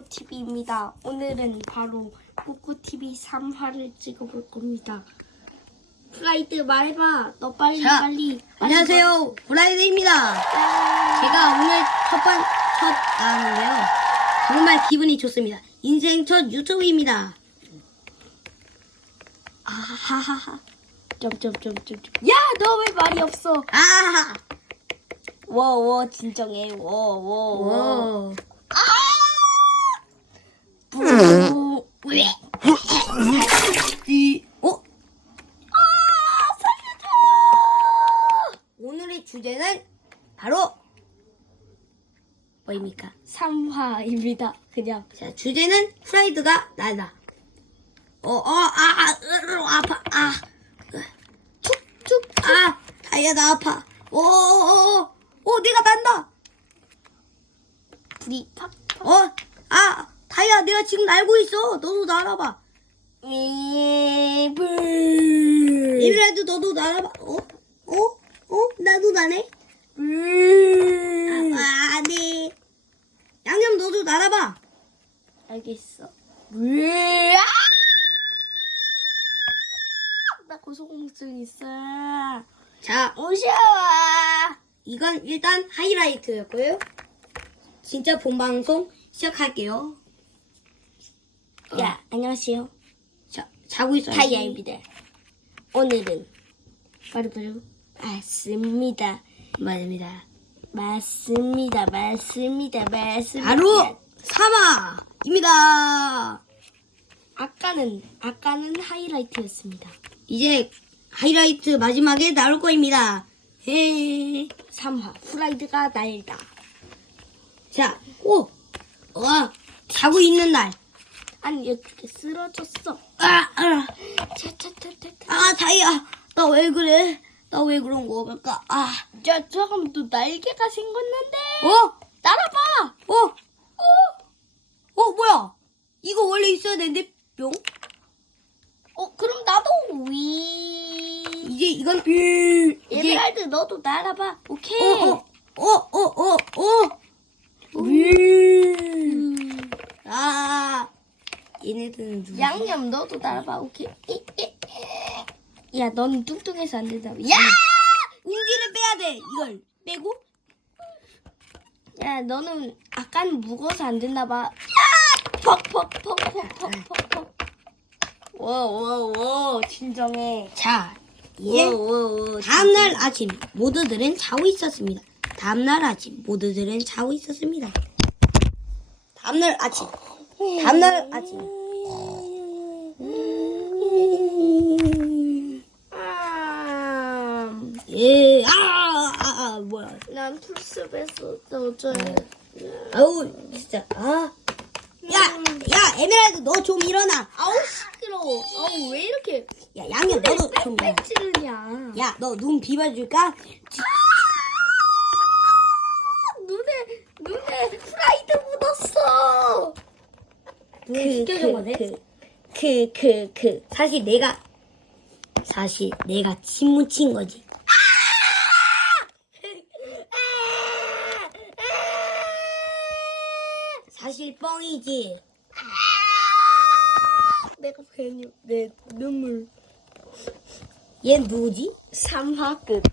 꼬꼬TV입니다. 오늘은 바로 꼬꼬TV 3화를 찍어볼 겁니다. 프라이드 말해봐. 너 빨리 자, 빨리. 안녕하세요. 브라이드입니다. 제가 오늘 첫 번, 첫 나왔는데요. 정말 기분이 좋습니다. 인생 첫 유튜브입니다. 아하하하. 점점점점. 야, 너 왜 말이 없어? 아하! 워워 진정해. 워워. 오. 부. 왜? 이, 어? 아, 오늘의 주제는 바로 뭐입니까? 3화입니다. 그냥. 자, 주제는 프라이드가 나다. 어, 어, 아, 아, 으, 아파, 아, 툭, 툭, 아, 다이아 나 아파. 오, 오, 오, 오, 내가 난다. 불이 팍. 어, 아, 다이아 내가 지금 날고 있어. 너도 날아봐. 에, 불. 에메랄드 너도 날아봐. 어, 나도 나네. 불. 아, 네. 양념 너도 날아봐. 알겠어. 으아! 나 고소공증 있어. 자, 오셔. 이건 일단 하이라이트였고요. 진짜 본방송 시작할게요. 야, 안녕하세요. 자, 자고 있어요. 타이아입니다. 오늘은 바로바로 맞습니다. 맞습니다. 맞습니다. 맞습니다. 맞습니다. 바로 사마입니다. 아까는 아까는 하이라이트였습니다. 이제 하이라이트 마지막에 나올 거입니다. 헤. 3화 프라이드가 날다. 자, 오, 와, 자고 있는 날. 아니 이렇게 쓰러졌어. 아, 아, 차차차차차. 아, 다이아, 나왜 그래? 나 왜 그런 거까? 아, 야, 잠깐만, 너 날개가 생겼는데? 어, 날아봐! 어, 어, 어, 뭐야? 이거 원래 있어야 되는데 뿅. 어, 그럼 나도 위. 이제 이건 이제 에메랄드, 너도 날아봐. 오케이. 어, 어, 어, 어, 어, 어. 위. 아, 얘네들은 누구? 양념, 너도 날아봐. 오케이. 이, 이, 이. 야, 넌 뚱뚱해서 안 된다. 야! 운지를 빼야 돼. 이걸 빼고. 야, 너는 아까는 무거워서 안 됐나 봐. 야! 퍽퍽퍽퍽퍽퍽퍽. 워워워 진정해. 자, 이제 워워워. 다음날 아침 모두들은 자고 있었습니다. 다음날 아침 모두들은 자고 있었습니다. 다음날 아침. 다음날 아침. 아, 예, 아, 아, 아, 뭐야. 난 풀숲에서 어쩌래. 아우, 진짜, 아. 야, 야, 에메랄드, 너 좀 일어나. 아우 시끄러워. 아우 왜 이렇게 야, 양념, 너도 좀 일어나. 빽빽 찌르냐. 야, 너 눈 비벼줄까? 눈에 눈에 프라이드 묻었어. 눈 씻겨준 거네? 그, 그, 그. 사실 내가, 사실 내가 침 묻힌 거지. 사실 뻥이지. 내가 괜히 내 눈물. 얘 누구지? 3화 끝.